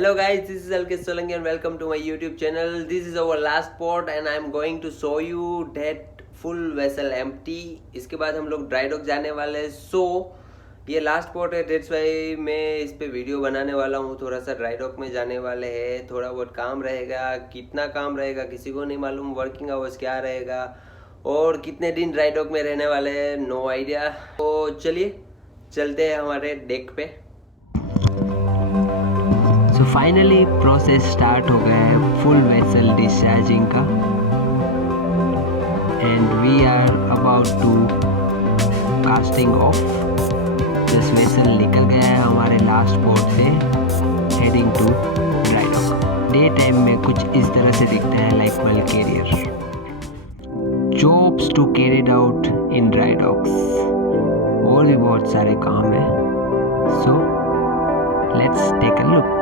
Hello guys, this is Alkesh Solanki and welcome to my YouTube channel. This is our last pot and I am going to show you that full vessel empty. इसके बाद हम लोग dry dock जाने वाले हैं. सो ये last pot है, that's why मैं इस पे वीडियो बनाने वाला हूँ. थोड़ा सा ड्राई डॉक में जाने वाले हैं, थोड़ा बहुत काम रहेगा. कितना काम रहेगा किसी को नहीं मालूम. वर्किंग आवर्स क्या रहेगा और कितने दिन ड्राई डॉक में रहने वाले हैं, नो आइडिया. तो चलिए चलते हैं हमारे डेक पे. तो फाइनली प्रोसेस स्टार्ट हो गया है फुल वेसल डिस्चार्जिंग का and we are about to casting off. This vessel निकल गया है हमारे लास्ट पोर्ट से heading to dry dock. Day time में कुछ इस तरह से दिखता है like well carrier. Jobs to carried out in dry docks. और भी बहुत सारे काम है. So let's take a look.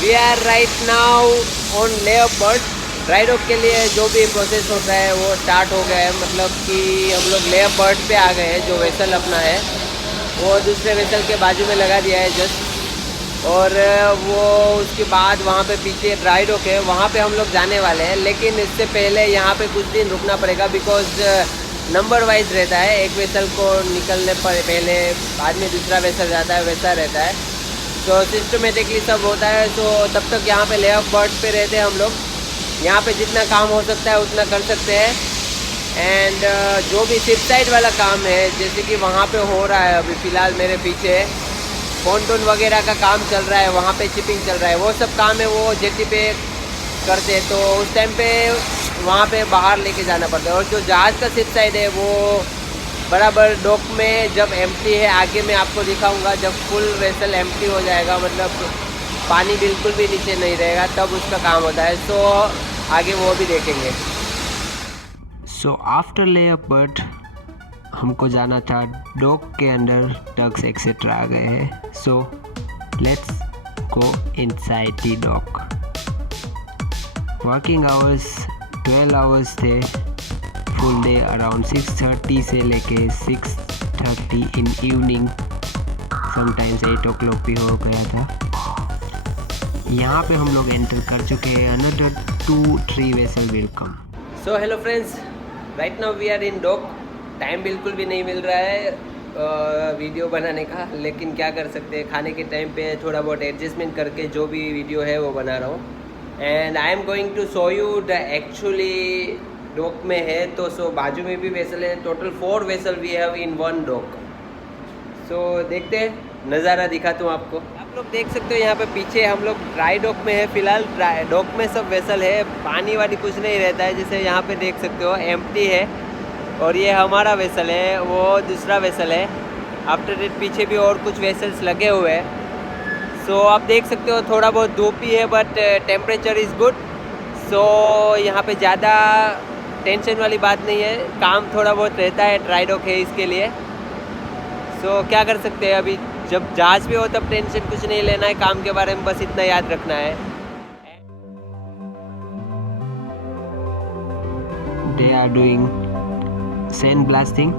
We are right now on layup berth. Dry dock के लिए जो भी प्रोसेस होता है वो स्टार्ट हो गया है. मतलब कि हम लोग लेअप बर्ड पे आ गए हैं. जो वेसल अपना है वो दूसरे वेसल के बाजू में लगा दिया है जस्ट. और वो उसके बाद वहाँ पे पीछे ड्राई डॉक है, वहाँ पे हम लोग जाने वाले हैं. लेकिन इससे पहले यहाँ पे कुछ दिन रुकना पड़ेगा बिकॉज नंबर वाइज रहता है. एक वेसल को निकलने पर पहले बाद में दूसरा वेसल जाता है, वैसा रहता है. तो सिस्टमेटिकली सब होता है. तो तब तक यहाँ पे लेअप बर्ड पे रहते हैं हम लोग. यहाँ पे जितना काम हो सकता है उतना कर सकते हैं. एंड जो भी शिप साइड वाला काम है जैसे कि वहाँ पे हो रहा है अभी फ़िलहाल मेरे पीछे पॉन्टून वगैरह का काम चल रहा है, वहाँ पे चिपिंग चल रहा है, वो सब काम है वो जेटी पे करते हैं. तो उस टाइम पे वहाँ पे बाहर लेके जाना पड़ता है. और जो जहाज़ का शिप साइड है वो बराबर डॉक में जब एम्प्टी है, आगे मैं आपको दिखाऊंगा जब फुल वेसल एम्प्टी हो जाएगा, मतलब पानी बिल्कुल भी नीचे नहीं रहेगा, तब उसका काम होता है. सो आगे वो भी देखेंगे. सो आफ्टर लेअप बर्ड हमको जाना था डॉक के अंदर. टग्स एक्सेट्रा आ गए हैं. So let's go inside the dock. Working hours 12 hours थे. फुल डे अराउंड 6:30 से लेके 6:30 इन इवनिंग. समटाइम्स 8 o'clock भी हो गया था. यहाँ पे हम लोग एंटर कर चुके हैं. Another 2-3 vessel will come. So hello friends, right now we are in dock. Time बिल्कुल भी नहीं मिल रहा है वीडियो बनाने का, लेकिन क्या कर सकते हैं. खाने के टाइम पे थोड़ा बहुत एडजस्टमेंट करके जो भी वीडियो है वो बना रहा हूँ. And I am going to show you the actually dock में है. तो सो बाजू में भी वेसल है. Total 4 vessel we have in one dock. So देखते हैं, नज़ारा दिखाता हूँ आपको. आप लोग देख सकते हो यहाँ पे पीछे हम लोग ड्राई डॉक में है फिलहाल. ड्राई डॉक में सब वेसल है, पानी वानी कुछ नहीं रहता है. जैसे यहाँ पे देख सकते हो एम्प्टी है. और ये हमारा वेसल है, वो दूसरा वेसल है. आफ्टर डेट पीछे भी और कुछ वेसल्स लगे हुए हैं. सो आप देख सकते हो थोड़ा बहुत धूप ही है बट टेम्परेचर इज़ गुड. सो यहाँ पे ज़्यादा टेंशन वाली बात नहीं है. काम थोड़ा बहुत रहता है, ड्राई डॉक है इसके लिए. सो क्या कर सकते हैं. अभी जब जहाज पे हो तब टेंशन कुछ नहीं लेना है. काम के बारे में बस इतना याद रखना है. They are doing sand blasting.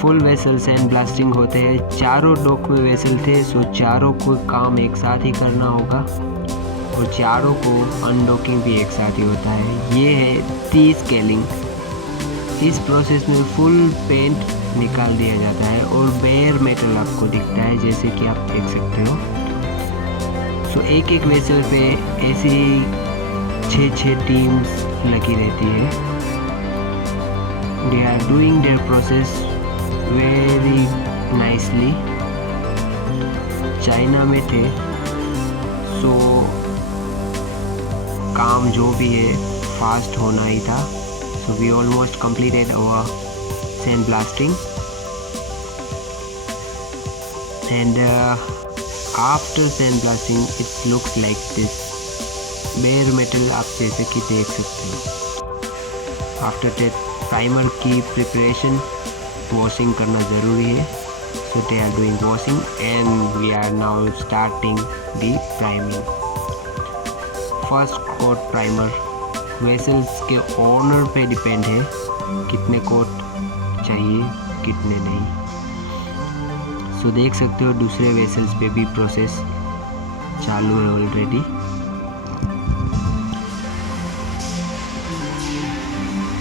Full vessel sand blasting होते हैं. चारों डॉक में वेसल थे, सो चारों को काम एक साथ ही करना होगा और चारों को अनडॉकिंग भी एक साथ ही होता है. ये है टी स्केलिंग. इस प्रोसेस में फुल पेंट निकाल दिया जाता है और बेयर मेटल आपको दिखता है जैसे कि आप देख सकते हो. सो एक एक वेसल पे ऐसी 6 टीम्स लगी रहती है. They are doing their process very nicely. China में थे, सो काम जो भी है फास्ट होना ही था. So we almost completed our sand blasting and after sand blasting it looks like this. Bare metal आप जैसे कि देख सकते हो. आफ्टर दैट प्राइमर की प्रिपरेशन, वॉशिंग करना ज़रूरी है. So they are doing washing and we are now starting the priming. First coat primer vessels के ओनर पे डिपेंड है कितने कोट चाहिए कितने नहीं। सो देख सकते हो दूसरे वेसल्स पे भी प्रोसेस चालू है already.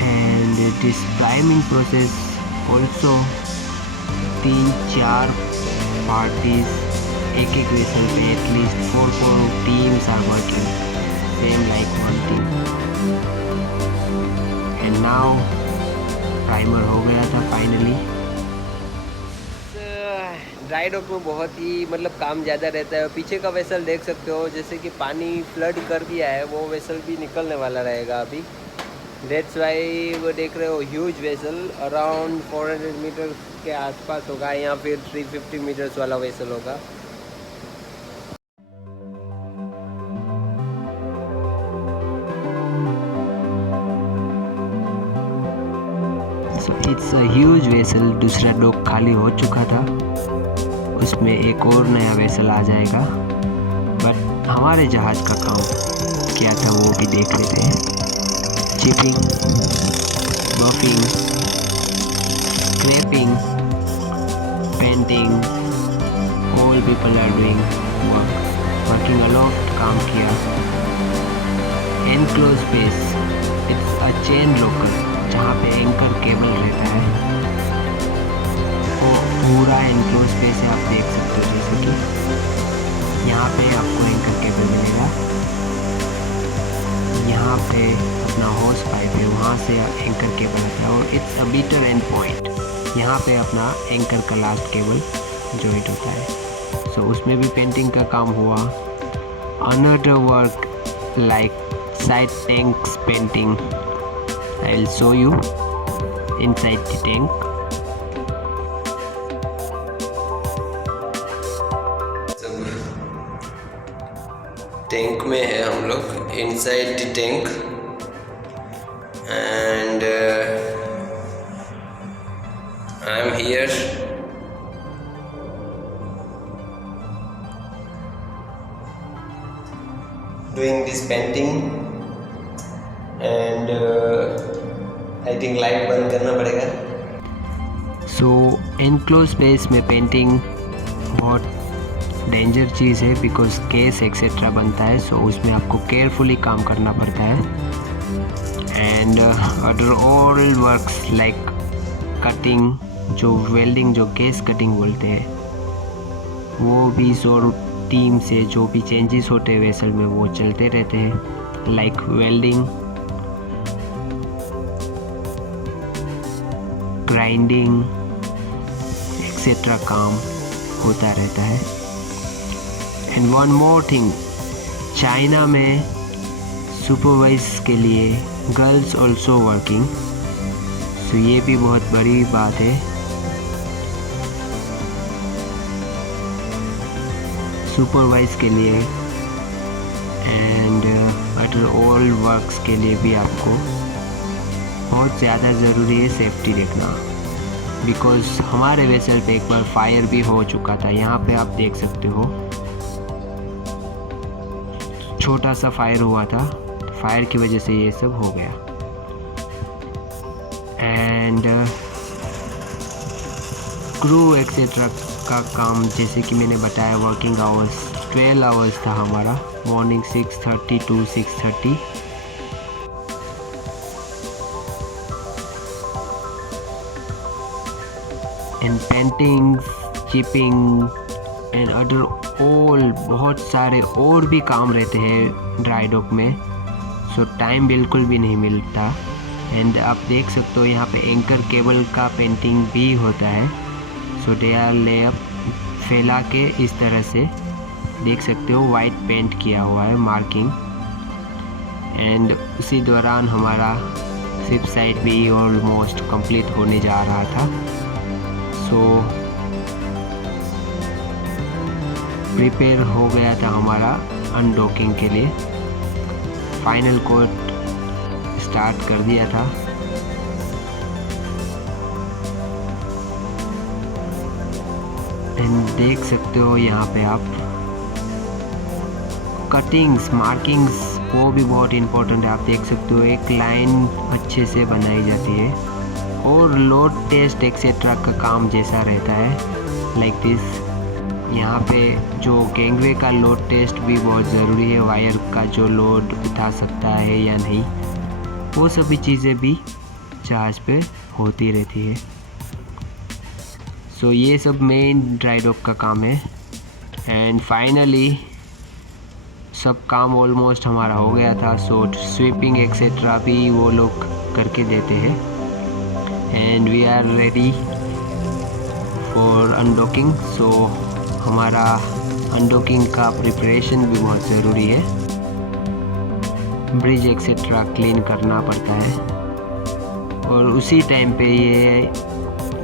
And this priming process also 3-4 parties एक वेसल पे at least 4 teams are working same like one team. And now primer हो गया था फाइनली। ड्राई डॉक में बहुत ही मतलब काम ज़्यादा रहता है। पीछे का वेसल देख सकते हो जैसे कि पानी फ्लड कर दिया है, वो वेसल भी निकलने वाला रहेगा अभी। डेट्स वाई वो देख रहे हो ह्यूज वेसल अराउंड 400 मीटर के आसपास होगा या फिर 350 मीटर्स वाला वेसल होगा। It's a huge vessel. दूसरा डॉक खाली हो चुका था, उसमें एक और नया वेसल आ जाएगा। बट हमारे जहाज़ का काम क्या था वो भी देख लेते हैं। Chipping, buffing, scraping, painting, all people are doing working a lot काम किया। Enclose space, it's a chain locker जहाँ पे एंकर केबल रहता है, वो पूरा एनक्लोज स्पेस है। आप देख सकते हो जैसे कि यहाँ पे आपको एंकर केबल मिलेगा, यहाँ पे अपना होस पाइप है, वहाँ से एंकर केबल आता है और it's a better end point. यहाँ पे अपना एंकर का लास्ट केबल जॉइंट होता है। सो उसमें भी पेंटिंग का काम हुआ। Another work like side tanks painting, I'll show you inside the tank. Tank में है हम लोग, inside the tank. And I am here doing this painting and I think light बंद करना पड़ेगा। सो एनक्लोज स्पेस में पेंटिंग बहुत डेंजर चीज़ है बिकॉज केस एक्सेट्रा बनता है। सो उसमें आपको केयरफुली काम करना पड़ता है। And other all works like cutting, जो वेल्डिंग, जो केस कटिंग बोलते हैं, वो भी सो टीम से जो भी चेंजेस होते हैं वेसल में वो चलते रहते हैं। लाइक वेल्डिंग, ग्राइंडिंग एक्सेट्रा काम होता रहता है। And one more thing, China में सुपरवाइज के लिए गर्ल्स ऑल्सो वर्किंग। सो ये भी बहुत बड़ी बात है। सुपरवाइज के लिए एंड अदर ऑल वर्क्स के लिए भी आपको बहुत ज़्यादा ज़रूरी है सेफ्टी देखना। बिकॉज़ हमारे वेसल पे एक बार फायर भी हो चुका था। यहाँ पे आप देख सकते हो छोटा सा फायर हुआ था, फायर की वजह से ये सब हो गया। एंड क्रू एक्सेट्रा का काम जैसे कि मैंने बताया, वर्किंग आवर्स 12 आवर्स था हमारा, morning 6:30 to 6:30। And painting, chipping and other all बहुत सारे और भी काम रहते हैं ड्राई डॉक में। सो टाइम बिल्कुल भी नहीं मिलता। एंड आप देख सकते हो यहाँ पे एंकर केबल का पेंटिंग भी होता है। सो दे आर लेयर फैला के इस तरह से देख सकते हो, वाइट पेंट किया हुआ है मार्किंग। एंड उसी दौरान हमारा शिप साइड भी ऑलमोस्ट कंप्लीट होने जा रहा था। सो प्रिपेयर हो गया था हमारा अनडॉकिंग के लिए। फाइनल कोट स्टार्ट कर दिया था। एंड देख सकते हो यहाँ पे आप कटिंग्स, मार्किंग्स वो भी बहुत इम्पोर्टेंट है। आप देख सकते हो एक लाइन अच्छे से बनाई जाती है। और लोड टेस्ट एक्सेट्रा का काम जैसा रहता है लाइक दिस। यहाँ पे जो गैंगवे का लोड टेस्ट भी बहुत ज़रूरी है, वायर का जो लोड उठा सकता है या नहीं, वो सभी चीज़ें भी जहाज़ पे होती रहती है। सो ये सब मेन ड्राई डॉक का काम है। एंड फाइनली सब काम ऑलमोस्ट हमारा हो गया था। सो स्वीपिंग एक्सेट्रा भी वो लोग करके देते हैं। And we are ready for undocking. So हमारा अनडॉकिंग का प्रिपरेशन भी बहुत ज़रूरी है। ब्रिज एक्सेट्रा क्लीन करना पड़ता है। और उसी टाइम पे ये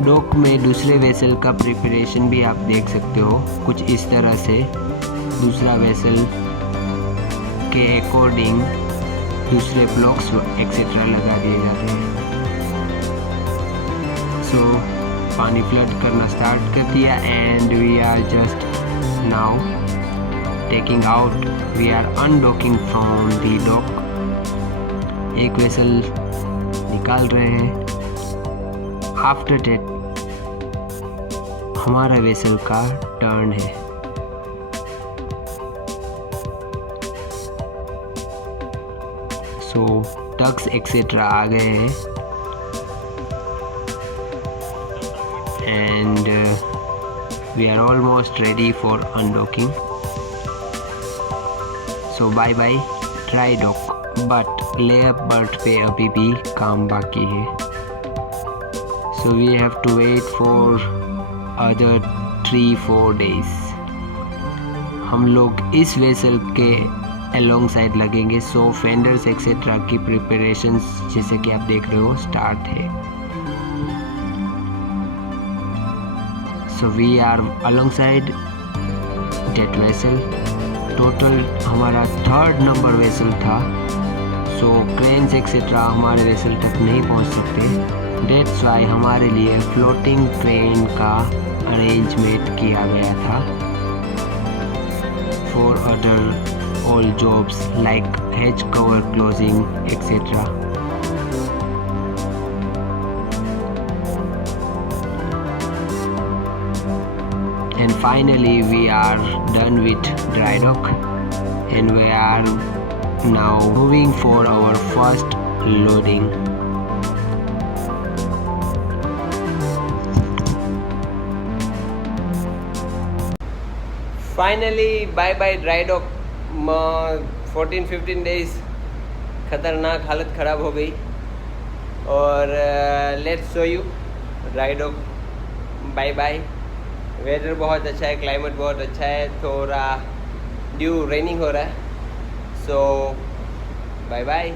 डॉक में दूसरे वेसल का प्रिपरेशन भी आप देख सकते हो। कुछ इस तरह से दूसरा वेसल के अकॉर्डिंग दूसरे ब्लॉक्स एक्सेट्रा लगा दिए जाते हैं। सो पानी फ्लड करना स्टार्ट कर दिया and we are just now taking out, we are undocking from the dock. एक वेसल निकाल रहे हैं। आफ्टर दैट हमारा वेसल का टर्न है। सो टक्स एक्सेट्रा आ गए हैं and we are almost ready for undocking. So bye bye dry dock. But layup berth पे अभी भी काम बाकी है। So we have to wait for other 3-4 days। हम लोग इस वेसल के अलोंग साइड लगेंगे। सो फेंडर्स एक्सेट्रा की प्रिपरेशंस जैसे कि आप देख रहे हो स्टार्ट है। So we are alongside that vessel. Total हमारा 3rd नंबर वेसल था। सो क्रेन्स एक्सेट्रा हमारे वेसल तक नहीं पहुंच सकते। दैट्स वाई हमारे लिए फ्लोटिंग क्रेन का अरेंजमेंट किया गया था for other all jobs like hedge cover closing etcetera. And finally we are done with dry dock and we are now moving for our first loading. Finally bye bye dry dock. 14-15 days ख़तरनाक हालत ख़राब हो गई। और let's show you dry dock. Bye bye. Weather बहुत अच्छा है, climate बहुत अच्छा है, थोड़ा ड्यू रेनिंग हो रहा है। सो बाय बाय।